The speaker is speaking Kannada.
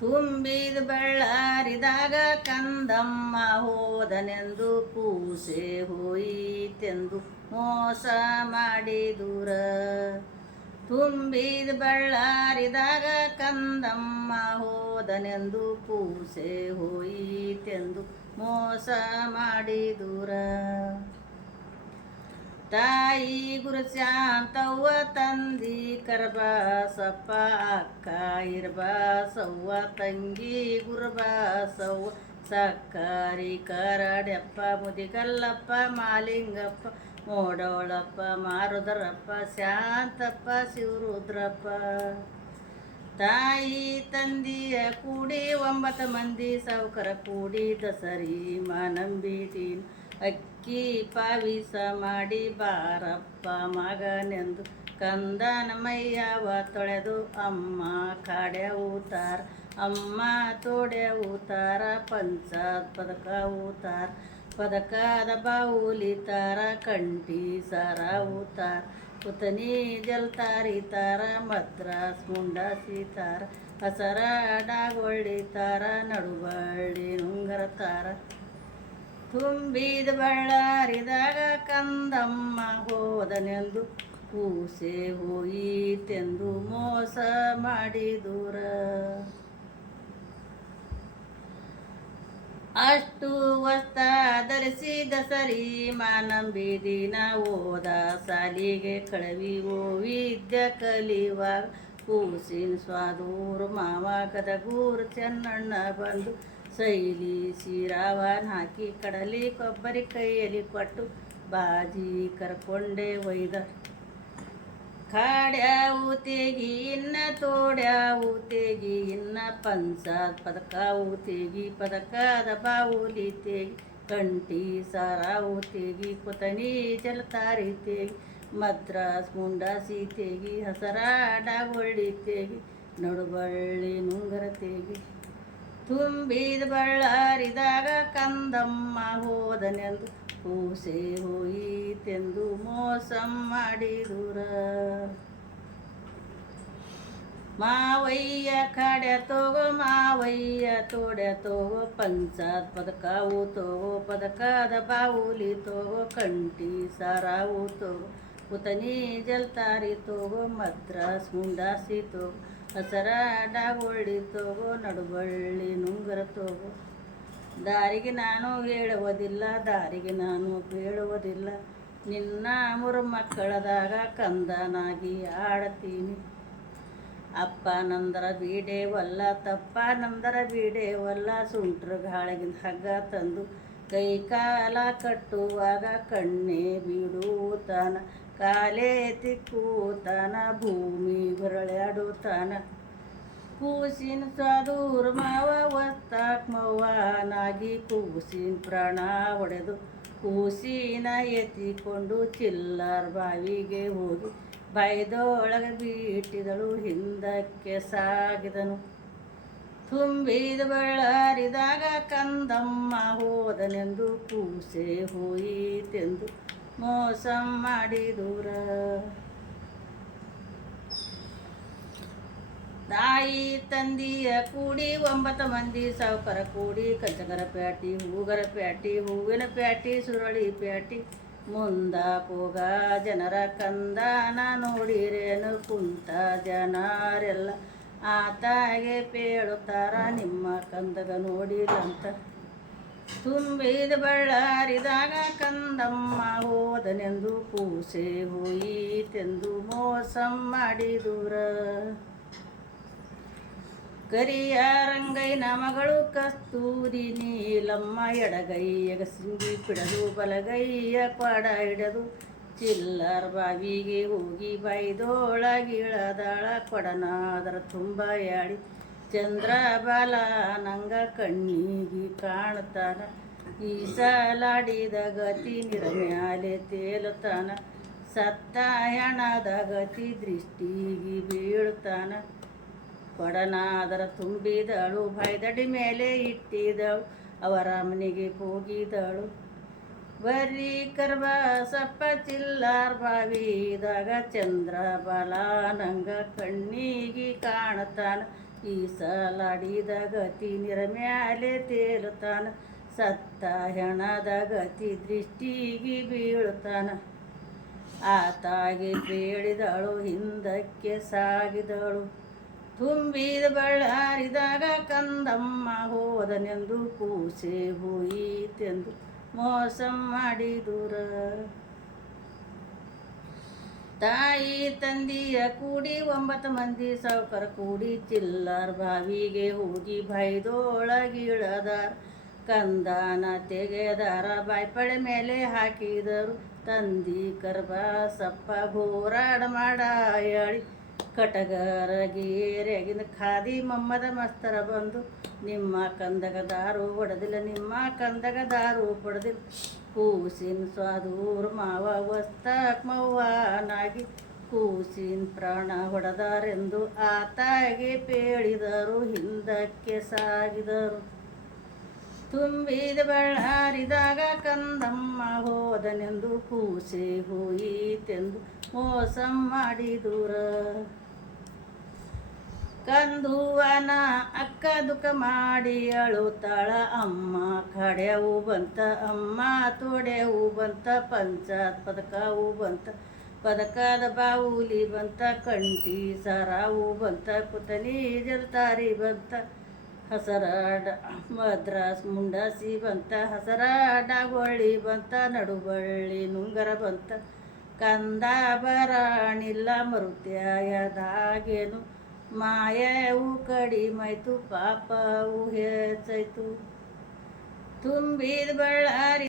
ತುಂಬಿದ ಬಳ್ಳಾರಿದಾಗ ಕಂದಮ್ಮ ಹೋದನೆಂದು ಕೂಸೆ ಹೋಯಿತೆಂದು ಮೋಸ ಮಾಡಿ ದೂರ. ತುಂಬಿದ ಬಳ್ಳಾರಿದಾಗ ಕಂದಮ್ಮ ಹೋದನೆಂದು ಕೂಸೆ ಹೋಯಿತೆಂದು ಮೋಸ ಮಾಡಿ ದೂರ. ತಾಯಿ ಗುರುಶಾಂತವ್ವ ತಂದಿ ಕರಬಾಸಪ್ಪ ಅಕ್ಕ ಇರಬಾಸವ್ವ ತಂಗಿ ಗುರುಬಾಸವ್ವ ಸಕ್ಕರಿ ಕರಡ್ಯಪ್ಪ ಮುದಿಗಲ್ಲಪ್ಪ ಮಾಲಿಂಗಪ್ಪ ಮೋಡೋಳಪ್ಪ ಮಾರುದರಪ್ಪ ಶಾಂತಪ್ಪ ಶಿವರುದ್ರಪ್ಪ. ತಾಯಿ ತಂದಿಯ ಕೂಡಿ 9 ಮಂದಿ ಸಾವುಕರ ಕೂಡಿ ದಸರಿ ಮಾನಂಬಿದೀನ್ ಅಕ್ಕಿ ಪಾವಿಸ ಮಾಡಿ ಬಾರಪ್ಪ ಮಗನೆಂದು ಕಂದನ ಮೈಯವ ತೊಳೆದು ಅಮ್ಮ ಕಾಡ್ಯ ಊತಾರ ಅಮ್ಮ ತೋಡ್ಯ ಊತಾರ ಪಂಚಾತ್ ಪದಕ ಊತಾರ ಪದಕದ ಬಾವುಲಿತಾರ ಕಂಠಿ ಸಾರ ಊತಾರ ಪುತನಿ ಜಲ್ತಾರಿತಾರ ಮದ್ರಾಸ್ ಮುಂಡಾಸಿತಾರ ಹಸರ ಡಾಗೊಳ್ಳಿತಾರ ನಡುಬಳ್ಳಿ ನುಂಗರತಾರ. ತುಂಬಿದ ಬಳ್ಳಾರಿದಾಗ ಕಂದಮ್ಮ ಹೋದನೆಂದು ಕೂಸೆ ಹೋಯಿತೆಂದು ಮೋಸ ಮಾಡಿ ದೂರ. ಅಷ್ಟು ವಸ್ತ ಧರಿಸಿದ ಸರಿ ಮಾನಂಬಿದಿನ ಓದ ಸಾಲಿಗೆ ಕಳವಿ ಓ ವಿದ್ಯ ಕಲಿಯುವಾಗ ಕೂಸಿನ ಸ್ವಾದೂರು ಮಾವ ಗದಗೂರು ಚೆನ್ನಣ್ಣ ಬಂದು ಸೈಲಿ ಶಿರಾವನ್ ಹಾಕಿ ಕಡಲಿ ಕೊಬ್ಬರಿ ಕೈಯಲ್ಲಿ ಕೊಟ್ಟು ಬಾಜಿ ಕರ್ಕೊಂಡೆ ಒಯ್ದ. ಕಾಡ್ಯಾವು ತೇಗಿ ಇನ್ನ ತೋಡ್ಯಾವು ತೇಗಿ ಇನ್ನ ಪಂಚಾತ್ ಪದಕಾವು ತೇಗಿ ಪದಕದ ಬಾವುಲಿ ತೇಗಿ ಕಂಠಿ ಸಾರಾವು ತೇಗಿ ಕುತನಿ ಜಲತಾರಿ ತೇಗಿ ಮದ್ರಾಸ್ ಮುಂಡಾಸಿ ತೇಗಿ ಹಸರ ಡಾಗೊಳ್ಳಿ ತೇಗಿ ನಡುಬಳ್ಳಿ ನುಂಗರ ತೇಗಿ. ತುಂಬಿದ ಬಳ್ಳಾರಿದಾಗ ಕಂದಮ್ಮ ಹೋದನೆಂದು ಕೂಸೆ ಹೋಯಿತೆಂದು ಮೋಸ ಮಾಡಿ ದೂರ. ಮಾವಯ್ಯ ಕಾಡ್ಯ ತೋಗೋ ಮಾವಯ್ಯ ತೋಡ್ಯ ತೋಗೋ ಪಂಚಾತ್ ಪದಕಾವು ತೋಗೋ ಪದಕದ ಬಾವುಲಿ ತೋಗೋ ಕಂಠಿ ಸಾರಾವು ತೋಗೋ ಪುತನಿ ಜಲ್ತಾರಿ ತೋಗೋ ಮದ್ರಾಸ್ ಮುಂಡಾಸಿ ತೋಗೋ ಹಸರ ಡಾಗೊಳ್ಳಿ ತೋಗೋ ನಡುಬಳ್ಳಿ ನುಂಗರ ತೋಗೋ. ದಾರಿಗೆ ನಾನು ಹೇಳುವುದಿಲ್ಲ ದಾರಿಗೆ ನಾನು ಬೀಳುವುದಿಲ್ಲ ನಿನ್ನ 3 ಮಕ್ಕಳದಾಗ ಕಂದನಾಗಿ ಆಡತೀನಿ. ಅಪ್ಪ ನಂದರ ಬೀಡೇವಲ್ಲ ತಪ್ಪ ನಂದರ ಬೀಡೇವಲ್ಲ ಸುಂಟ್ರ ಗಾಳಿಗಿಂದ ಹಗ್ಗ ತಂದು ಕೈ ಕಾಲ ಕಟ್ಟುವಾಗ ಕಣ್ಣೆ ಬೀಡುತ್ತಾನ ಕಾಲೇ ತಿಕ್ಕೂತಾನ ಭೂಮಿ ಹೊರಳಾಡುತ್ತಾನ. ಕೂಸಿನ ಸಾಧೂರ್ ಮಾವ ಒತ್ತಾಕ್ ಮವ್ವನಾಗಿ ಕೂಸಿನ ಪ್ರಾಣ ಹೊಡೆದು ಕೂಸಿನ ಎತ್ತಿಕೊಂಡು ಚಿಲ್ಲರ್ ಬಾವಿಗೆ ಹೋಗಿ ಬೈದೊಳಗೆ ಬಿಟ್ಟಿದಳು ಹಿಂದಕ್ಕೆ ಸಾಗಿದನು. ತುಂಬಿದ ಬಳ್ಳಾರಿದಾಗ ಕಂದಮ್ಮ ಹೋದನೆಂದು ಕೂಸೆ ಹೋಯಿತೆಂದು ಮೋಸ ಮಾಡಿ ದೂರ. ತಾಯಿ ತಂದಿಯ ಕೂಡಿ 9 ಮಂದಿ ಸಾವುಕರ ಕೂಡಿ ಕಂಚಗರ ಪ್ಯಾಟಿ ಹೂಗರ ಪ್ಯಾಟಿ ಹೂವಿನ ಪ್ಯಾಟಿ ಸುರಳಿ ಪ್ಯಾಟಿ ಮುಂದ ಹೋಗ ಜನರ ಕಂದನ ನೋಡಿರೇನು ಕುಂತ ಜನರೆಲ್ಲ ಆತಾಗೆ ಪೇಳುತ್ತಾರ ನಿಮ್ಮ ಕಂದಗ ನೋಡಿರಂತ. ತುಂಬಿದ ಬಳ್ಳಾರಿದಾಗ ಕಂದಮ್ಮ ಹೋದನೆಂದು ಕೂಸೆ ಹೋಯಿತೆಂದು ಮೋಸ ಮಾಡಿ ದೂರ. ಕರಿಯ ರಂಗೈನ ಮಗಳು ಕಸ್ತೂರಿ ನೀಲಮ್ಮ ಎಡಗೈಯಗ ಸಿಂಗಿ ಪಿಡದು ಬಲಗೈಯ ಕ್ವಾಡ ಹಿಡದು ಚಿಲ್ಲರ್ ಬಾವಿಗೆ ಹೋಗಿ ಬೈದೊಳಗಿಳದಾಳ ಕೊಡನಾದರ ತುಂಬ ಯಾಡಿ ಚಂದ್ರ ಬಾಲ ನಂಗ ಕಣ್ಣಿಗೆ ಕಾಣ್ತಾನ ಈಸಲಾಡಿದ ಗತಿ ನಿರ್ಮ್ಯಾಲೆ ತೇಲುತ್ತಾನ ಸತ್ತ ಹೆಣದ ಗತಿ ದೃಷ್ಟಿಗೆ ಬೀಳುತ್ತಾನ. ಕೊಡನಾದರ ತುಂಬಿದಳು ಬೈದಡಿ ಮೇಲೆ ಇಟ್ಟಿದಳು ಅವರ ಮನೆಗೆ ಹೋಗಿದಳು. ಬರ್ರಿ ಕರ್ಬಾಸಪ್ಪ ಚಿಲ್ಲಾರ್ ಬಾವಿದಾಗ ಚಂದ್ರ ಬಾಲ ನಂಗ ಕಣ್ಣಿಗೆ ಕಾಣತಾನ ಈಸಲಾಡಿದ ಗತಿ ನಿರ ಮ್ಯಾಲೆ ತೇಲುತ್ತಾನ, ಸತ್ತ ಹೆಣದ ಗತಿ ದೃಷ್ಟಿಗೆ ಬೀಳುತ್ತಾನ. ಆತಾಗೆ ಬೇಡಿದಳು ಹಿಂದಕ್ಕೆ ಸಾಗಿದಳು, ತುಂಬಿದ ಬಳ್ಳಾರಿದಾಗ ಕಂದಮ್ಮ ಹೋದನೆಂದು ಕೂಸೆ ಹೋಯಿತೆಂದು ಮೋಸ ಮಾಡಿದುರ. ತಾಯಿ ತಂದೆಯ ಕೂಡಿ 9 ಮಂದಿ ಸಾವುಕಾರ ಕೂಡಿ ಚಿಲ್ಲರ್ ಬಾವಿಗೆ ಹೋಗಿ ಬೈದೊಳಗಿಳದಾರ. ಕಂದಾನ ತೆಗೆದಾರ, ಬಾಯ್ಪಳೆ ಮೇಲೆ ಹಾಕಿದರು. ತಂದಿ ಕರ್ಬಾಸಪ್ಪ ಹೋರಾಡ ಮಾಡಾಯಳಿ, ಕಟಗರ ಗೇರೆಗಿನ ಖಾದಿ ಮಮ್ಮದ ಮಸ್ತರ ಬಂದು, ನಿಮ್ಮ ಕಂದಗ ದಾರು ಹೊಡೆದಿಲ್ಲ, ನಿಮ್ಮ ಕಂದಗ ದಾರು ಪಡೆದಿಲ್ಲ. ಕೂಸಿನ ಸ್ವಾದೂರ್ ಮಾವ ವಸ್ತಕ್ ಮವ್ವನಾಗಿ, ಕೂಸಿನ ಪ್ರಾಣ ಹೊಡೆದಾರೆಂದು ಆತಾಗೆ ಪೇಳಿದರು, ಹಿಂದಕ್ಕೆ ಸಾಗಿದರು. ತುಂಬಿದ ಬಳ್ಳಾರಿದಾಗ ಕಂದಮ್ಮ ಹೋದನೆಂದು ಕೂಸೆ ಹೋಯಿತೆಂದು ಮೋಸ ಮಾಡಿದುರ. ಕಂದುವನ ಅಕ್ಕ ದುಃಖ ಮಾಡಿ ಅಳುತ್ತಾಳ, ಅಮ್ಮ ಕಡೆವು ಬಂತ, ಅಮ್ಮ ತೊಡೆವು ಬಂತ, ಪಂಚಾತ್ ಪದಕವು ಬಂತ, ಪದಕದ ಬಾವುಲಿ ಬಂತ, ಕಂಟಿ ಸರಾವು ಬಂತ, ಕುತನಿ ಜಲ್ತಾರಿ ಬಂತ, ಹಸರ ಮದ್ರಾಸ್ ಮುಂಡಾಸಿ ಬಂತ, ಹಸರ ಡಾಗೊಳ್ಳಿ ಬಂತ, ನಡುಬಳ್ಳಿ ನುಂಗರ ಬಂತ. ಕಂದ ಬರಾಣಿಲ್ಲ ಮರುತ್ಯಾಯದಾಗೇನು, ಮಾಯವು ಕಡಿಮಾಯ್ತು ಪಾಪವು ಹೆಚ್ಚಾಯ್ತು. ತುಂಬಿದ ಬಳ್ಳಾರಿ